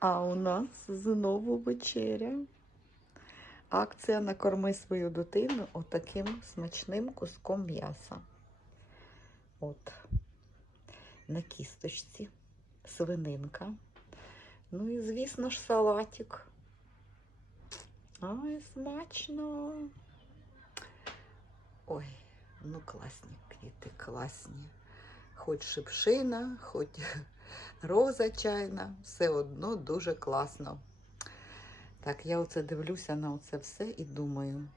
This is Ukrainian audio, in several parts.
А у нас знову вечеря. Акція накорми свою дитину отаким смачним куском м'яса. От. На кісточці. Свининка. Ну і, звісно ж, салатик. Ай, смачно. Ой, ну класні квіти, класні. Хоч шипшина, хоч роза чайна, все одно дуже класно. Так, я оце дивлюся на оце все і думаю,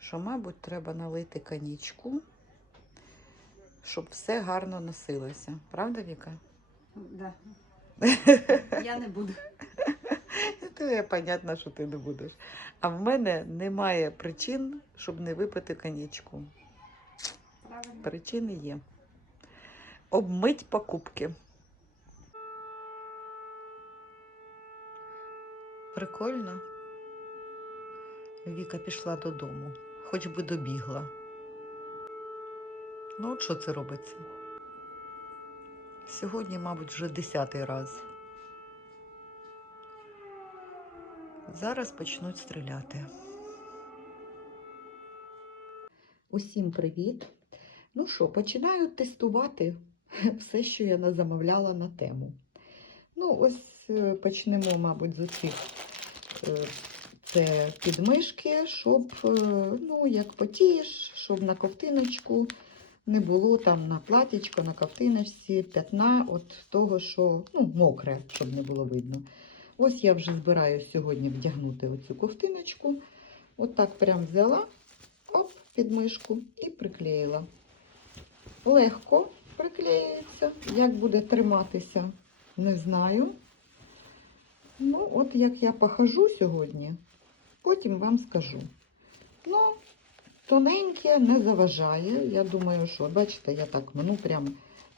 що, мабуть, треба налити коньячку, щоб все гарно носилося. Правда, Віка? Да. Я не буду. То я понятно, що ти не будеш. А в мене немає причин, щоб не випити. Правильно. Причини є. Обмить покупки. Прикольно. Віка пішла додому, хоч би добігла. Ну, от що це робиться? Сьогодні, мабуть, вже десятий раз. Зараз почнуть стріляти. Усім привіт! Ну що, починаю тестувати все, що я назамовляла на тему. Ну, ось е, почнемо, мабуть, з усіх. Е, Це підмишки, щоб, е, ну, як потієш, щоб на ковтиночку не було там на платічко, на ковтиночці п'ятна от того, що ну, мокре, щоб не було видно. Ось я вже збираюся сьогодні вдягнути оцю ковтиночку. От так прям взяла, оп, під мишку і приклеїла. Легко приклеюється. Як буде триматися, не знаю. Ну, от як я похожу сьогодні, потім вам скажу. Ну, тоненьке не заважає. Я думаю, що, бачите, я так ну, прямо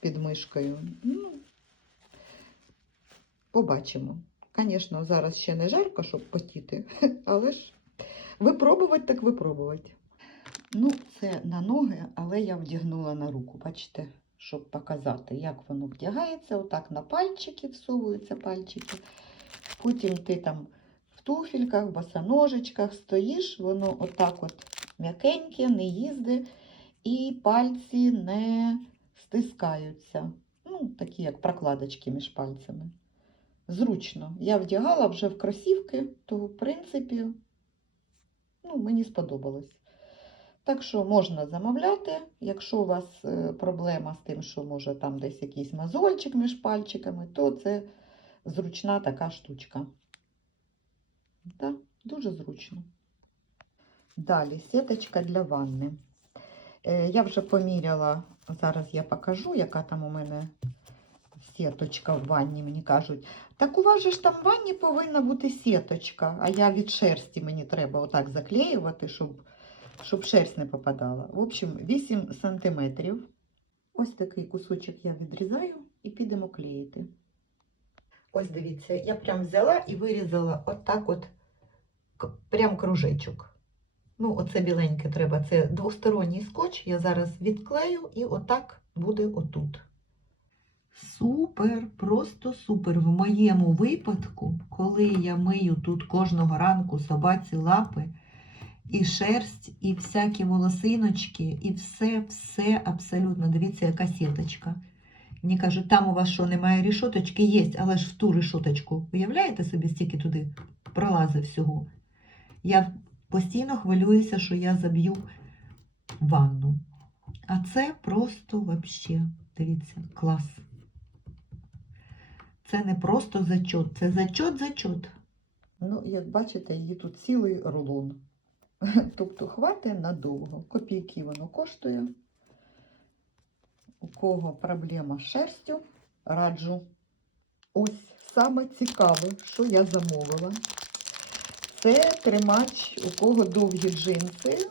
під мишкою. Ну, побачимо. Звісно, зараз ще не жарко, щоб потіти, але ж випробувати так випробувати. Ну, це на ноги, але я вдягнула на руку, бачите, щоб показати, як воно вдягається. Отак на пальчики всовуються пальчики. Потім ти там в туфельках, босоножечках стоїш, воно отак от м'якеньке, не їздить, і пальці не стискаються. Ну, такі як прокладочки між пальцями. Зручно. Я вдягала вже в кросівки, то, в принципі, ну, мені сподобалось. Так що можна замовляти, якщо у вас е, проблема з тим, що може там десь якийсь мозольчик між пальчиками, то це зручна така штучка. Так, дуже зручно. Далі сіточка для ванни. Е, Я вже поміряла, зараз я покажу, яка там у мене сіточка в ванні, мені кажуть. Так у вас же ж там в ванні повинна бути сіточка, а я від шерсті мені треба отак заклеювати, щоб, щоб шерсть не попадала. В общем, 8 сантиметрів. Ось такий кусочок я відрізаю і підемо клеїти. Ось дивіться, я прям взяла і вирізала отак от прям кружечок. Ну, оце біленьке треба. Це двосторонній скотч. Я зараз відклею і отак буде отут. Супер, просто супер. В моєму випадку, коли я мию тут кожного ранку собаці лапи, і шерсть, і всякі волосиночки, і все, все абсолютно. Дивіться, яка сіточка. Мені кажуть, там у вас що, немає рішоточки? Є, але ж в ту рішоточку. Уявляєте собі, стільки туди пролазить всього? Я постійно хвилююся, що я заб'ю ванну. А це просто вообще, дивіться, клас. Це не просто зачот, це зачот-зачот. Ну, як бачите, її тут цілий рулон. Тобто хватить надовго. Копійки воно коштує. У кого проблема з шерстю, раджу. Ось саме цікаве, що я замовила. Це тримач, у кого довгі джинси,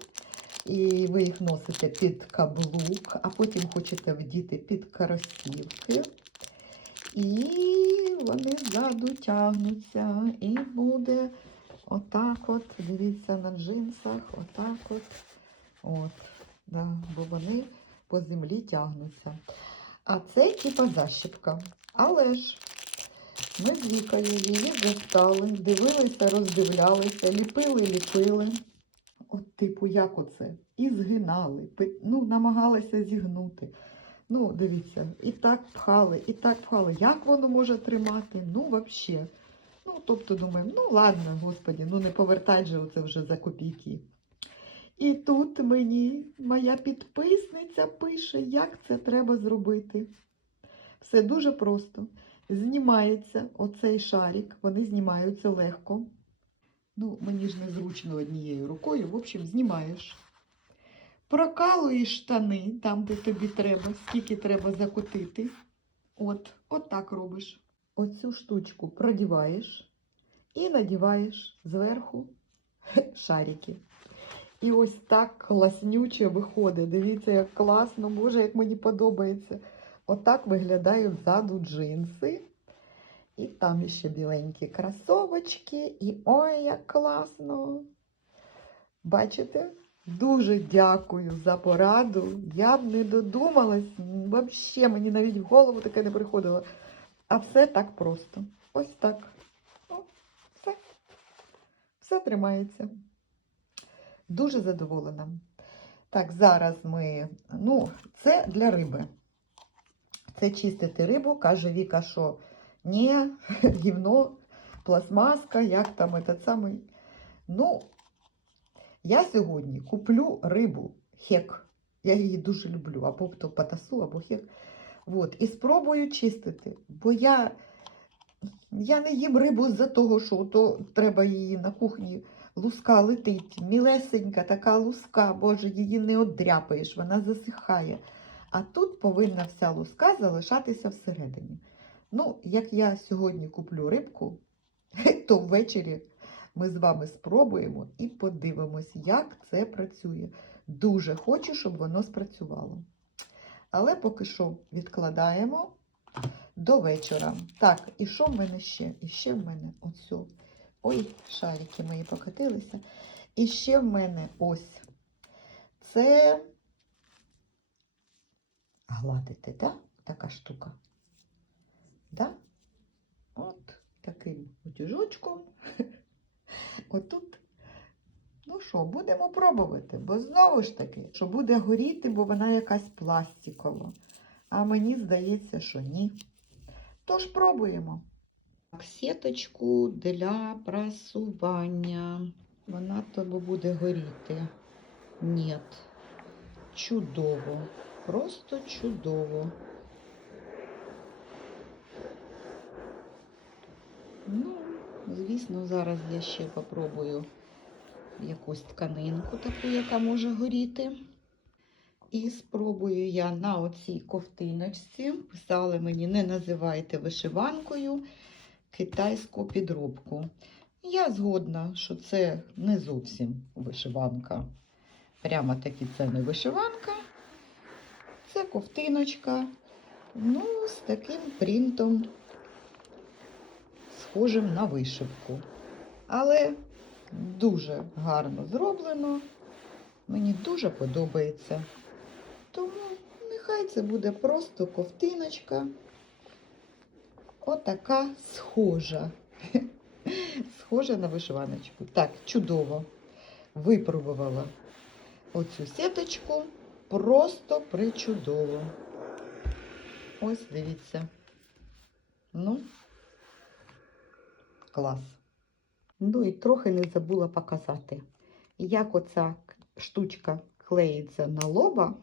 і ви їх носите під каблук, а потім хочете вдіти під кросівки. І вони ззаду тягнуться. І буде отак от, дивіться на джинсах, отак от. От, да, бо вони по землі тягнуться. А це типа защіпка. Але ж Ми Вікою її застали, дивилися, роздивлялися, ліпили, ліпили. От, типу, як оце? І згинали, ну, намагалися зігнути. Ну, дивіться, і так пхали, і так пхали. Як воно може тримати? Ну, взагалі. Ну, тобто, думаємо, ну ладно, господі, ну не повертай же оце вже за копійки. І тут мені моя підписниця пише, як це треба зробити. Все дуже просто. Знімається оцей шарик, вони знімаються легко. Ну, мені ж незручно однією рукою. В общем, знімаєш. Прокалуєш штани там, де тобі треба, скільки треба закотити. От, от так робиш. Оцю штучку продіваєш і надіваєш зверху шарики. І ось так класнюче виходить. Дивіться, як класно, боже, як мені подобається. Отак виглядають ззаду джинси. І там ще біленькі кросовочки. І ой, як класно. Бачите? Дуже дякую за пораду. Я б не додумалась. Взагалі, мені навіть в голову таке не приходило. А все так просто. Ось так. О, все. Все тримається. Дуже задоволена. Так, зараз ми. Ну, це для риби. Це чистити рибу, каже Віка, що ні, гівно, пластмаска, як там этот самий. Ну, я сьогодні куплю рибу хек. Я її дуже люблю, або то патасу, або хек. От, і спробую чистити. Бо я, я не їм рибу з-за того, що то треба її на кухні. Луска летить, мілесенька така луска, боже, її не одряпаєш, вона засихає. А тут повинна вся луска залишатися всередині. Ну, як я сьогодні куплю рибку, то ввечері ми з вами спробуємо і подивимось, як це працює. Дуже хочу, щоб воно спрацювало. Але поки що відкладаємо до вечора. Так, і що в мене ще? І ще в мене оцю. Ой, шарики мої покатилися. І ще в мене ось. Це гладити, да? така штука. Да? От таким утюжочком. Отут. Ну що, будемо пробувати, бо знову ж таки, що буде горіти, бо вона якась пластикова. А мені здається, що ні. Тож пробуємо. Так, Сіточку для прасування. Вона тобі буде горіти. Ні. Чудово. Просто чудово. Ну, звісно, зараз я ще попробую якусь тканинку таку, яка може горіти. І спробую я на оцій ковтиночці. Писали мені, не називайте вишиванкою китайську підробку. Я згодна, що це не зовсім вишиванка. Прямо таки це не вишиванка. Це ковтиночка. Ну, з таким принтом, схожим на вишивку. Але дуже гарно зроблено. Мені дуже подобається. Тому нехай це буде просто ковтиночка. Отака схожа. Схожа на вишиваночку. Так, чудово. Випробувала оцю сіточку. Просто причудово. Ось дивіться. Ну, клас. Ну і трохи не забула показати, як оця штучка клеїться на лоба,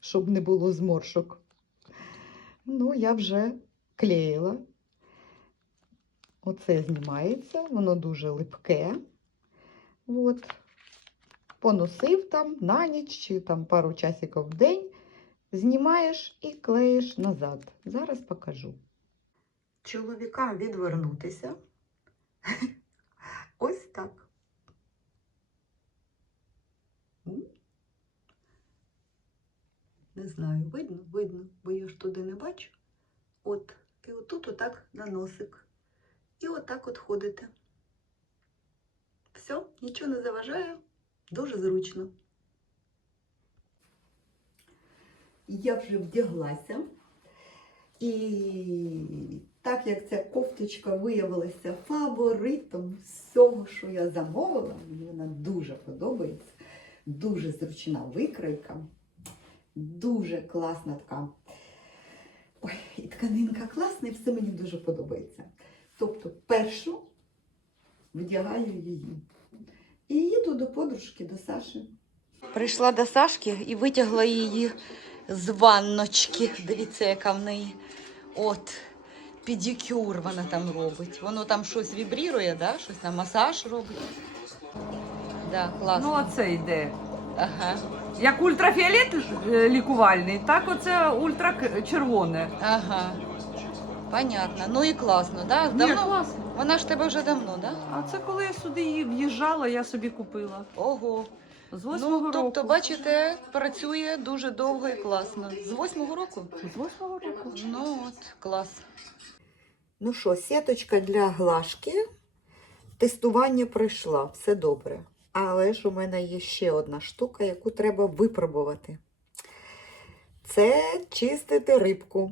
щоб не було зморшок. Ну, я вже клеїла. Оце знімається, воно дуже липке. От. Поносив там на ніч чи там пару часиків в день. Знімаєш і клеїш назад. Зараз покажу. Чоловікам відвернутися. Ось так. Не знаю, видно, видно, бо я ж туди не бачу. От, і отут отак на носик. І отак от ходите. Все, нічого не заважає, дуже зручно. Я вже вдяглася і Так як ця кофточка виявилася фаворитом всього, що я замовила, мені вона дуже подобається. Дуже зручна викройка, дуже класна така. Ой, і тканинка класна, і все мені дуже подобається. Тобто, першу вдягаю її. І їду до подружки, до Саші. Прийшла до Сашки і витягла її з ванночки. Дивіться, яка в неї. От, педикюр вона там робить. Воно там щось вібрірує, да? щось там масаж робить. Да, класно. Ну, оце йде. Ага, Як ультрафіолет е, лікувальний, так оце ультрачервоне. ага. Понятно. Ну і класно, да? Ні, Давно? класно. Вона ж тебе вже давно, да? А це коли я сюди в'їжджала, я собі купила. Ого. З восьмого Ну, тобто, року. бачите, працює дуже довго і класно. З восьмого року? З восьмого року. Ну от, клас. Ну що, сіточка для глажки. Тестування пройшла, все добре. Але ж у мене є ще одна штука, яку треба випробувати. Це чистити рибку.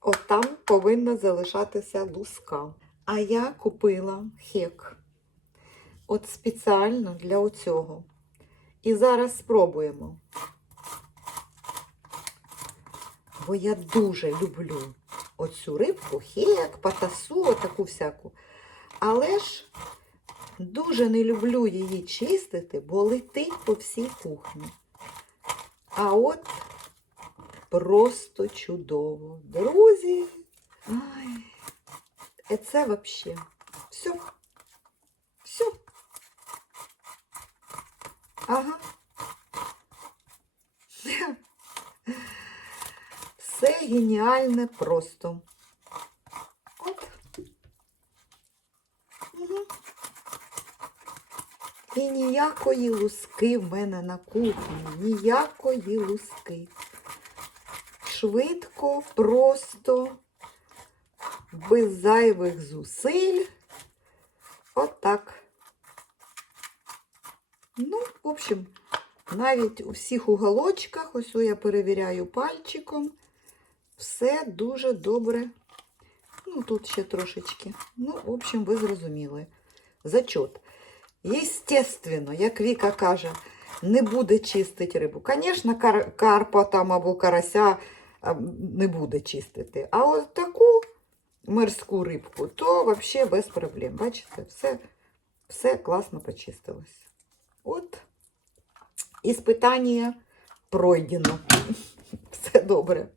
От там повинна залишатися луска. А я купила хек. От спеціально для оцього. І зараз спробуємо. Бо я дуже люблю оцю рибку, хек, патасу, таку всяку. Але ж дуже не люблю її чистити, бо летить по всій кухні. А от просто чудово. Друзі. Е, це взагалі. Все. Все. Ага. Все геніальне просто. От. Угу. І ніякої луски в мене на кухні. Ніякої луски. Швидко, просто, без зайвих зусиль. Отак. Ну, в общем, навіть у всіх уголочках, ось я перевіряю пальчиком, все дуже добре. Ну, тут ще трошечки. Ну, в общем, ви зрозуміли. Зачот. Єстественно, як Віка каже, не буде чистити рибу. Звісно, кар- карпа там або карася не буде чистити. А от таку морську рибку, то взагалі без проблем. Бачите, все, все класно почистилось. От, іспитання пройдено. Все добре.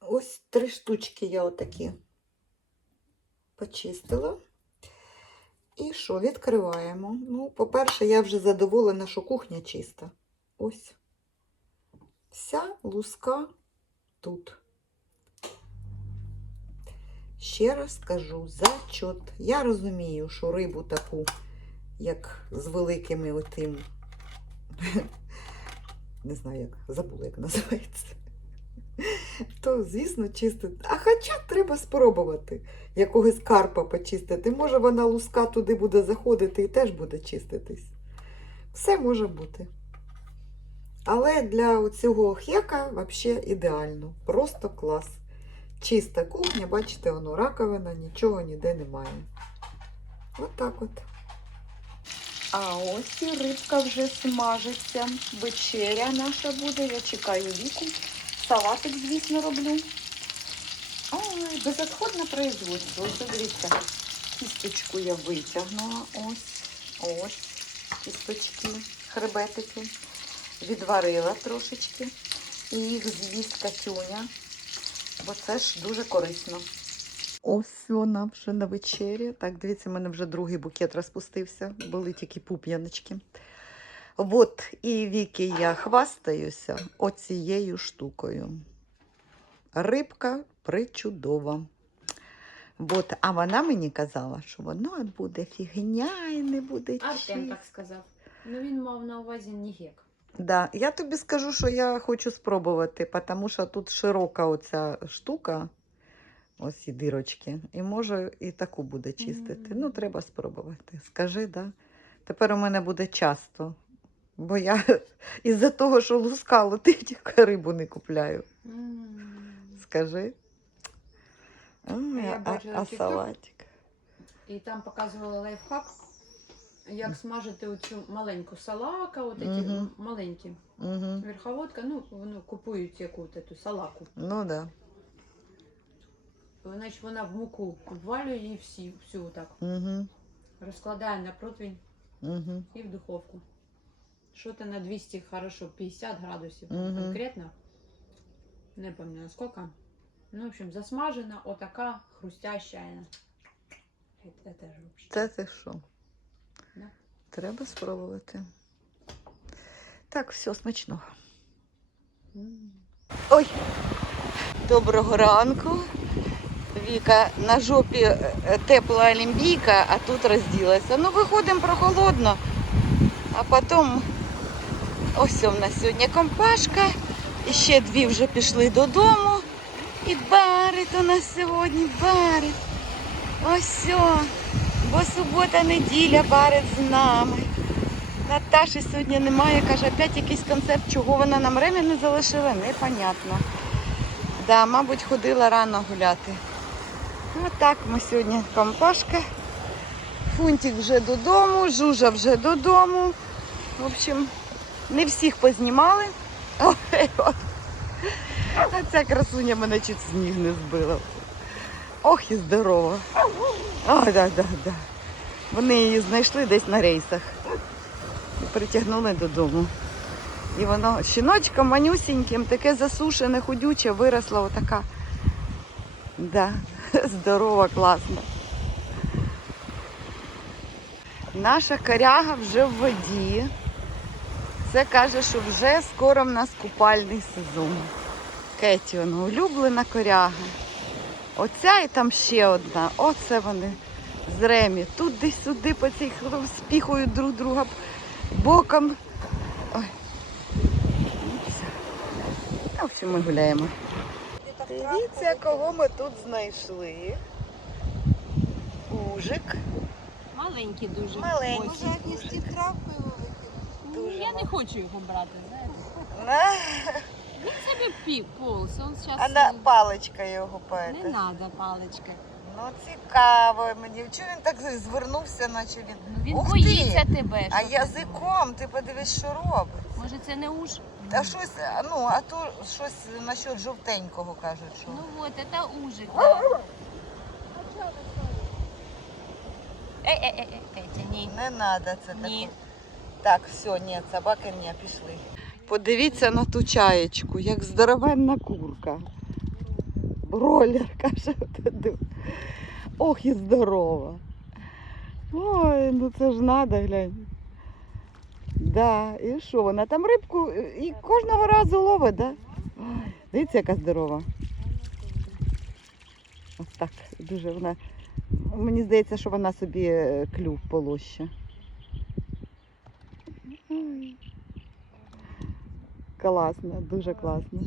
Ось три штучки я отакі почистила. І що, відкриваємо. Ну, по-перше, я вже задоволена, що кухня чиста. Ось. Вся луска тут. Ще раз кажу, зачот. Я розумію, що рибу таку, як з великими отим, не знаю, як забула, як називається. То, звісно, чистити. А хоча треба спробувати якогось карпа почистити. Може, вона луска туди буде заходити і теж буде чиститись. Все може бути. Але для цього хека взагалі ідеально. Просто клас. Чиста кухня, бачите, воно раковина, нічого ніде немає. Отак от. А ось і рибка вже смажиться. Вечеря наша буде. Я чекаю віку. Салатик, звісно, роблю. Ой, безотходне производство. Ось дивіться, кісточку я витягнула. Ось, ось кісточки, хребетики. Відварила трошечки. І їх з'їсть Катюня, бо це ж дуже корисно. Ось вона вже на вечері. Так, дивіться, в мене вже другий букет розпустився. Були тільки пуп'яночки. От і Віки я хвастаюся оцією штукою. Рибка причудова. От, а вона мені казала, що воно буде фігня і не буде Артем так сказав. Ну він мав на увазі Нігек. Да, я тобі скажу, що я хочу спробувати, тому що тут широка оця штука, ось і дирочки, і може і таку буде чистити. Мгм. Ну, треба спробувати. Скажи, да? Тепер у мене буде часто. Бо я із-за того, що луска летить, рибу не купляю. М. Скажи. М, я а, а салатик. І там показували лайфхак, як смажити оцю маленьку салака, от ці Мгм. маленькі. Угу. Верховодка, ну, вони купують яку ту салаку. Ну да. Значить, вона в муку обвалює її всі, всю так. Угу. Розкладає на противень Угу. і в духовку. Що-то на 200, хорошо, 50 градусів Мгм. конкретно. Не пам'ятаю скільки. Ну, в общем, засмажена, отака хрустящая. Это, это ж вообще. Це ти що? Треба спробувати. Так, все, смачного. Ой, доброго ранку. Віка на жопі е, тепла олімпійка, а тут розділася. Ну, виходимо прохолодно, а потім ось у нас сьогодні компашка. І ще дві вже пішли додому. І барит у нас сьогодні, барит. Ось бо субота, неділя барит з нами. Наташі сьогодні немає, каже, опять якийсь концерт, чого вона нам ремі не залишила, непонятно. Да, мабуть, ходила рано гуляти. Отак ми сьогодні компашка. Фунтик вже додому, жужа вже додому. В общем, не всіх познімали. А ця красуня мене чуть з ніг не збила. Ох і здорова. О, да, да, да. Вони її знайшли десь на рейсах і притягнули додому. І воно щіночком манюсіньким, таке засушене, худюче, виросла отака. Да, здорова, класна. Наша коряга вже в воді. Це каже, що вже скоро в нас купальний сезон. Кеті, вона улюблена коряга. Оця і там ще одна. Оце вони з Ремі. Туди-сюди по цих спіхують друг друга боком. Ой. Та, В общем, ми гуляємо. Дивіться, кого ми тут знайшли. Ужик. Маленький дуже. Маленький. Ну, Я не хочу його брати, знаєте. Він собі пів полз, він а зараз на паличка його не треба паличка. Ну цікаво мені. Чого він так звернувся, наче він. Ну, він Ух боїться ти! тебе. А ти? язиком, ти подивись, що робить. Може це не уж? А щось, ну, а то щось насчет жовтенького кажуть, що. Ну вот, это ужик, да. Ей, ей, ей, ей, ні. Не треба це Ні. таке. Так, все, ні, собаки не пішли. Подивіться на ту чаєчку, як здоровенна курка. Бролер, каже. Ох, і здорова. Ой, ну це ж надо, глянь. Да, і що вона там рибку і кожного разу ловить, да? Ой, дивіться, яка здорова. Ось так, дуже вона. Мені здається, що вона собі е, клюв полоща. Класно, дуже класно.